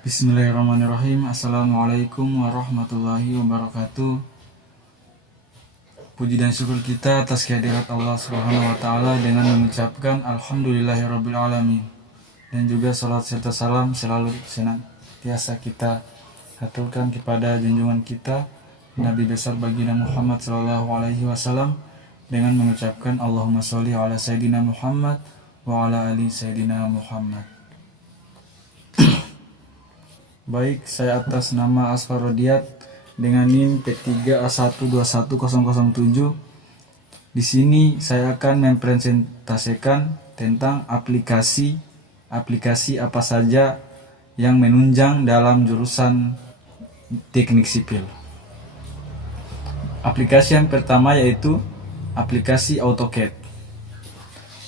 Bismillahirrahmanirrahim. Assalamualaikum warahmatullahi wabarakatuh. Puji dan syukur kita atas kehadirat Allah Subhanahu wa taala dengan mengucapkan alhamdulillahirabbil alamin. Dan juga salat serta salam selalu senantiasa kita haturkan kepada junjungan kita Nabi besar baginda Muhammad sallallahu alaihi wasallam dengan mengucapkan Allahumma sholli ala sayidina Muhammad wa ala ali sayidina Muhammad. Baik, saya atas nama Asfar Rodiat dengan NIM P3A1211007. Di sini saya akan mempresentasikan tentang aplikasi apa saja yang menunjang dalam jurusan teknik sipil. Aplikasi yang pertama yaitu aplikasi AutoCAD.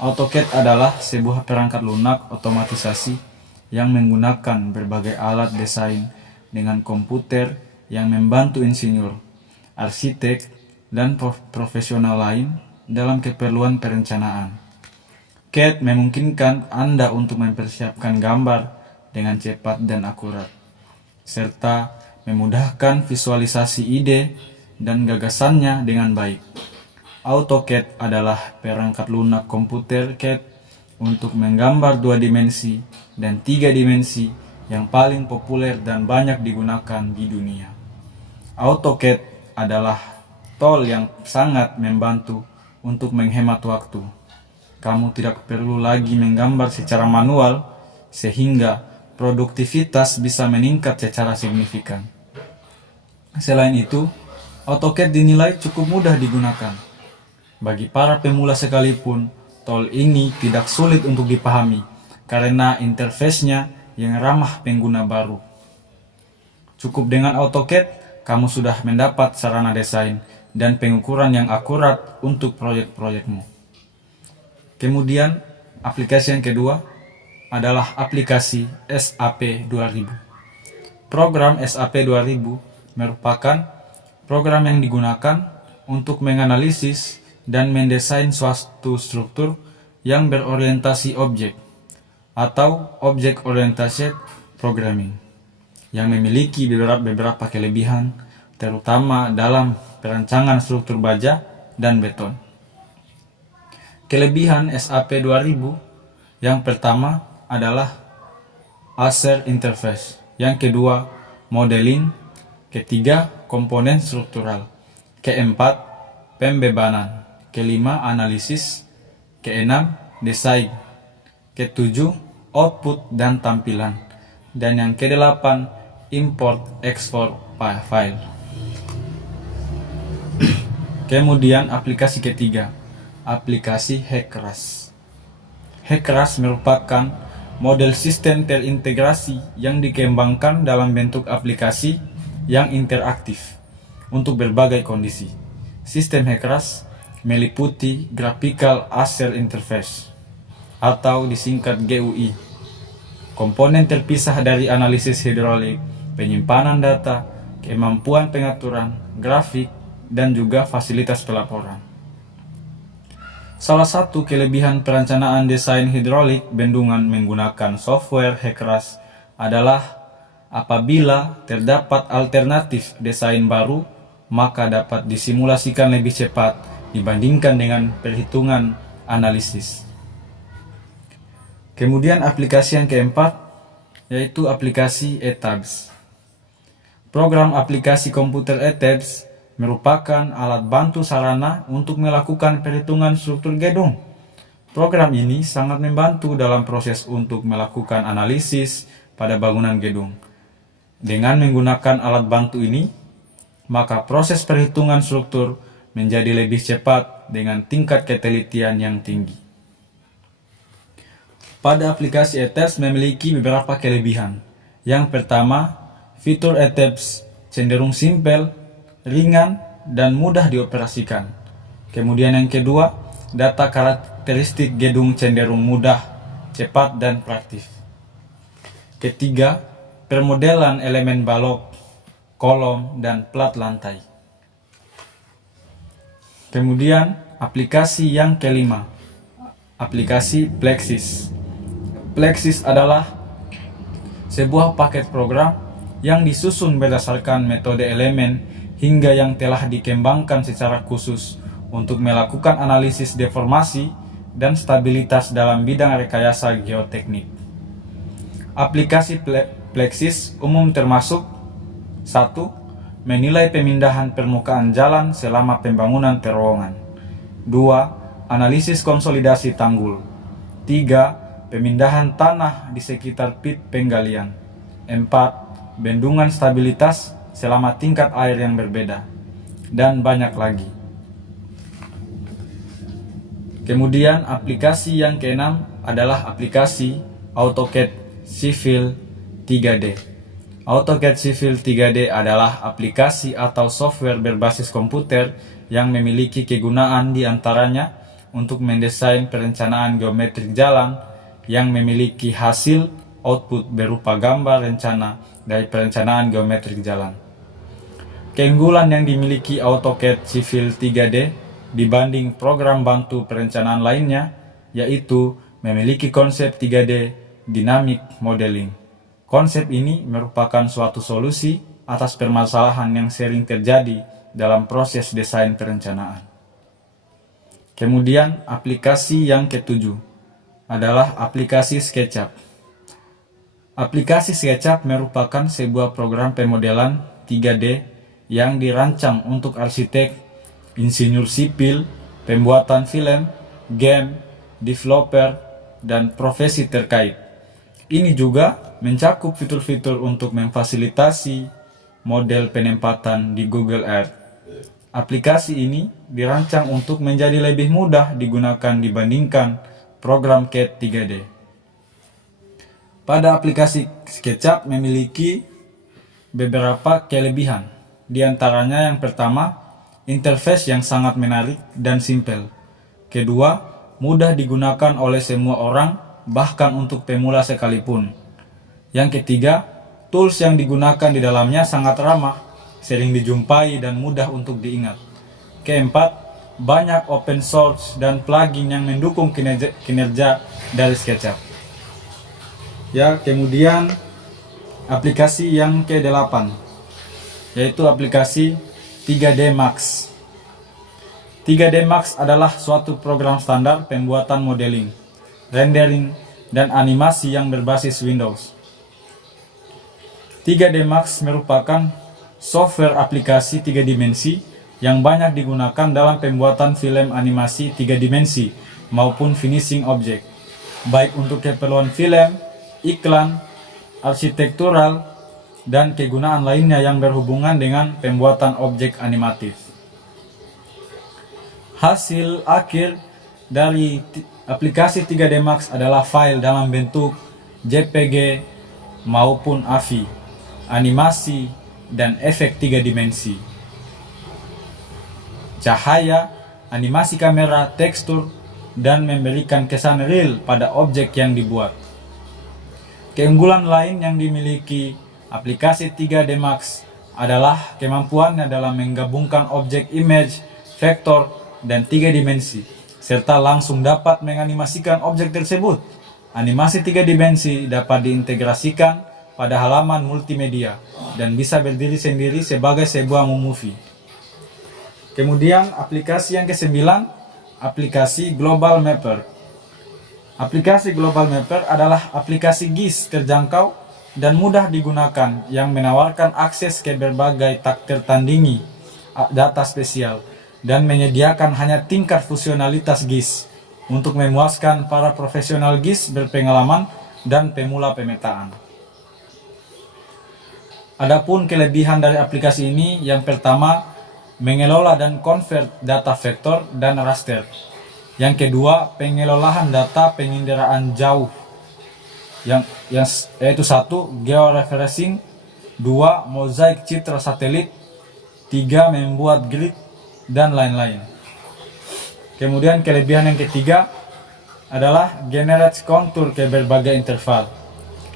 AutoCAD adalah sebuah perangkat lunak otomatisasi yang menggunakan berbagai alat desain dengan komputer yang membantu insinyur, arsitek, dan profesional lain dalam keperluan perencanaan. CAD memungkinkan Anda untuk mempersiapkan gambar dengan cepat dan akurat, serta memudahkan visualisasi ide dan gagasannya dengan baik. AutoCAD adalah perangkat lunak komputer CAD untuk menggambar 2 dimensi dan 3 dimensi yang paling populer dan banyak digunakan di dunia. AutoCAD adalah tool yang sangat membantu untuk menghemat waktu. Kamu tidak perlu lagi menggambar secara manual sehingga produktivitas bisa meningkat secara signifikan. Selain itu, AutoCAD dinilai cukup mudah digunakan. Bagi para pemula sekalipun, tool ini tidak sulit untuk dipahami karena interface-nya yang ramah pengguna baru. Cukup dengan AutoCAD, kamu sudah mendapat sarana desain dan pengukuran yang akurat untuk proyek-proyekmu. Kemudian, aplikasi yang kedua adalah aplikasi SAP 2000. Program SAP 2000 merupakan program yang digunakan untuk menganalisis dan mendesain suatu struktur yang berorientasi objek atau Object Oriented Programming yang memiliki beberapa kelebihan, terutama dalam perancangan struktur baja dan beton. Kelebihan SAP 2000 yang pertama adalah user interface, yang kedua modeling, ketiga komponen struktural, keempat pembebanan, kelima analisis, keenam desain, ketujuh output dan tampilan, dan yang kedelapan import export file. Kemudian aplikasi ketiga, aplikasi HECRAS. HECRAS merupakan model sistem terintegrasi yang dikembangkan dalam bentuk aplikasi yang interaktif untuk berbagai kondisi. Sistem HECRAS meliputi Graphical User Interface atau disingkat GUI, komponen terpisah dari analisis hidrolik, penyimpanan data, kemampuan pengaturan, grafik, dan juga fasilitas pelaporan. Salah satu kelebihan perencanaan desain hidrolik bendungan menggunakan software HECRAS adalah apabila terdapat alternatif desain baru, maka dapat disimulasikan lebih cepat dibandingkan dengan perhitungan analisis. Kemudian aplikasi yang keempat yaitu aplikasi ETABS. Program aplikasi komputer ETABS merupakan alat bantu sarana untuk melakukan perhitungan struktur gedung. Program ini sangat membantu dalam proses untuk melakukan analisis pada bangunan gedung. Dengan menggunakan alat bantu ini, maka proses perhitungan struktur menjadi lebih cepat dengan tingkat ketelitian yang tinggi. Pada aplikasi ETABS memiliki beberapa kelebihan. Yang pertama, fitur ETABS cenderung simpel, ringan, dan mudah dioperasikan. Kemudian yang kedua, data karakteristik gedung cenderung mudah, cepat, dan praktis. Ketiga, permodelan elemen balok, kolom, dan plat lantai. Kemudian aplikasi yang kelima, aplikasi Plexis. Plexis adalah sebuah paket program yang disusun berdasarkan metode elemen hingga yang telah dikembangkan secara khusus untuk melakukan analisis deformasi dan stabilitas dalam bidang rekayasa geoteknik. Aplikasi Plexis umum termasuk 1. Menilai pemindahan permukaan jalan selama pembangunan terowongan. 2. Analisis konsolidasi tanggul. 3. Pemindahan tanah di sekitar pit penggalian. 4. Bendungan stabilitas selama tingkat air yang berbeda. Dan banyak lagi. Kemudian aplikasi yang keenam adalah aplikasi AutoCAD Civil 3D. AutoCAD Civil 3D adalah aplikasi atau software berbasis komputer yang memiliki kegunaan diantaranya untuk mendesain perencanaan geometrik jalan yang memiliki hasil output berupa gambar rencana dari perencanaan geometrik jalan. Keunggulan yang dimiliki AutoCAD Civil 3D dibanding program bantu perencanaan lainnya yaitu memiliki konsep 3D Dynamic Modeling. Konsep ini merupakan suatu solusi atas permasalahan yang sering terjadi dalam proses desain perencanaan. Kemudian aplikasi yang ketujuh adalah aplikasi SketchUp. Aplikasi SketchUp merupakan sebuah program pemodelan 3D yang dirancang untuk arsitek, insinyur sipil, pembuatan film, game, developer, dan profesi terkait. Ini juga mencakup fitur-fitur untuk memfasilitasi model penempatan di Google Earth. Aplikasi ini dirancang untuk menjadi lebih mudah digunakan dibandingkan program CAD 3D. Pada aplikasi SketchUp memiliki beberapa kelebihan. Di antaranya yang pertama, interface yang sangat menarik dan simpel. Kedua, mudah digunakan oleh semua orang, bahkan untuk pemula sekalipun. Yang ketiga, tools yang digunakan di dalamnya sangat ramah, sering dijumpai dan mudah untuk diingat. Keempat, banyak open source dan plugin yang mendukung kinerja dari SketchUp. Kemudian aplikasi yang ke-8 yaitu aplikasi 3D Max. 3D Max adalah suatu program standar pembuatan modeling, rendering, dan animasi yang berbasis Windows. 3D Max merupakan software aplikasi 3 dimensi yang banyak digunakan dalam pembuatan film animasi 3 dimensi maupun finishing object, baik untuk keperluan film, iklan, arsitektural, dan kegunaan lainnya yang berhubungan dengan pembuatan objek animatif. Hasil akhir dari aplikasi 3D Max adalah file dalam bentuk JPG maupun AVI, animasi, dan efek 3 dimensi. Cahaya, animasi kamera, tekstur, dan memberikan kesan real pada objek yang dibuat. Keunggulan lain yang dimiliki aplikasi 3D Max adalah kemampuannya dalam menggabungkan objek image, vektor, dan 3 dimensi, serta langsung dapat menganimasikan objek tersebut. Animasi 3 dimensi dapat diintegrasikan pada halaman multimedia dan bisa berdiri sendiri sebagai sebuah movie. Kemudian aplikasi yang ke-9, aplikasi Global Mapper. Aplikasi Global Mapper adalah aplikasi GIS terjangkau dan mudah digunakan yang menawarkan akses ke berbagai tertandingi data spesial dan menyediakan hanya tingkat fungsionalitas GIS untuk memuaskan para profesional GIS berpengalaman dan pemula pemetaan. Adapun kelebihan dari aplikasi ini, yang pertama, mengelola dan convert data vektor dan raster. Yang kedua, pengelolaan data penginderaan jauh. Yaitu 1. Georeferencing, 2. Mozaik citra satelit, 3. Membuat grid, dan lain-lain. Kemudian kelebihan yang ketiga adalah generate kontur ke berbagai interval.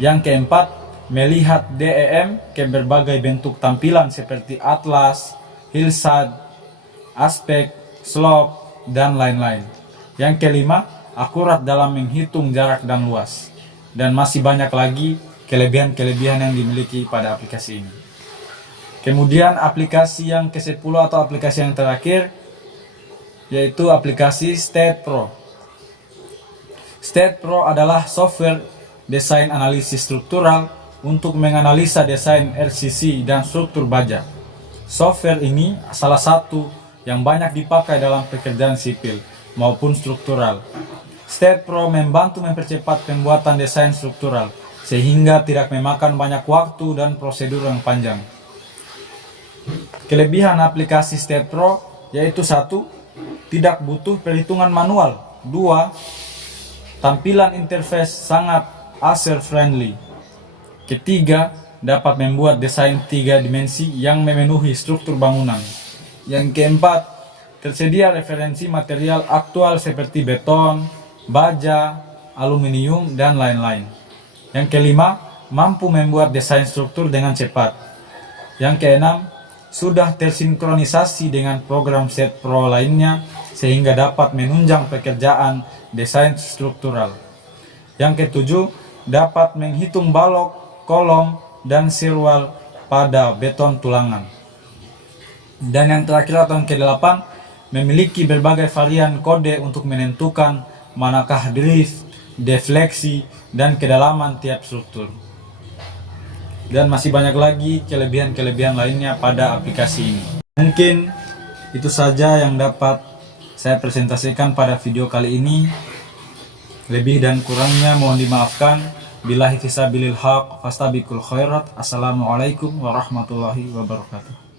Yang keempat, melihat DEM ke berbagai bentuk tampilan seperti atlas, hillside, aspek, slope, dan lain-lain. Yang kelima, akurat dalam menghitung jarak dan luas. Dan masih banyak lagi kelebihan-kelebihan yang dimiliki pada aplikasi ini. Kemudian aplikasi yang ke-10 atau aplikasi yang terakhir yaitu aplikasi StatePro. StatePro adalah software desain analisis struktural untuk menganalisa desain RCC dan struktur baja. Software ini salah satu yang banyak dipakai dalam pekerjaan sipil maupun struktural. StatePro membantu mempercepat pembuatan desain struktural sehingga tidak memakan banyak waktu dan prosedur yang panjang. Kelebihan aplikasi StatePro yaitu 1. Tidak butuh perhitungan manual. 2. Tampilan interface sangat user friendly. Ketiga, dapat membuat desain 3 dimensi yang memenuhi struktur bangunan. Yang keempat, tersedia referensi material aktual seperti beton, baja, aluminium, dan lain-lain. Yang kelima, mampu membuat desain struktur dengan cepat. Yang keenam, sudah tersinkronisasi dengan program StatePro lainnya sehingga dapat menunjang pekerjaan desain struktural. Yang ketujuh, dapat menghitung balok, kolom, dan sirwal pada beton tulangan. Dan yang terakhir atau yang ke-8, memiliki berbagai varian kode untuk menentukan manakah drift, defleksi, dan kedalaman tiap struktur. Dan masih banyak lagi kelebihan-kelebihan lainnya pada aplikasi ini. Mungkin itu saja yang dapat saya presentasikan pada video kali ini. Lebih dan kurangnya mohon dimaafkan. Billahi fisabilil haq fastabiqul khairat. Assalamualaikum warahmatullahi wabarakatuh.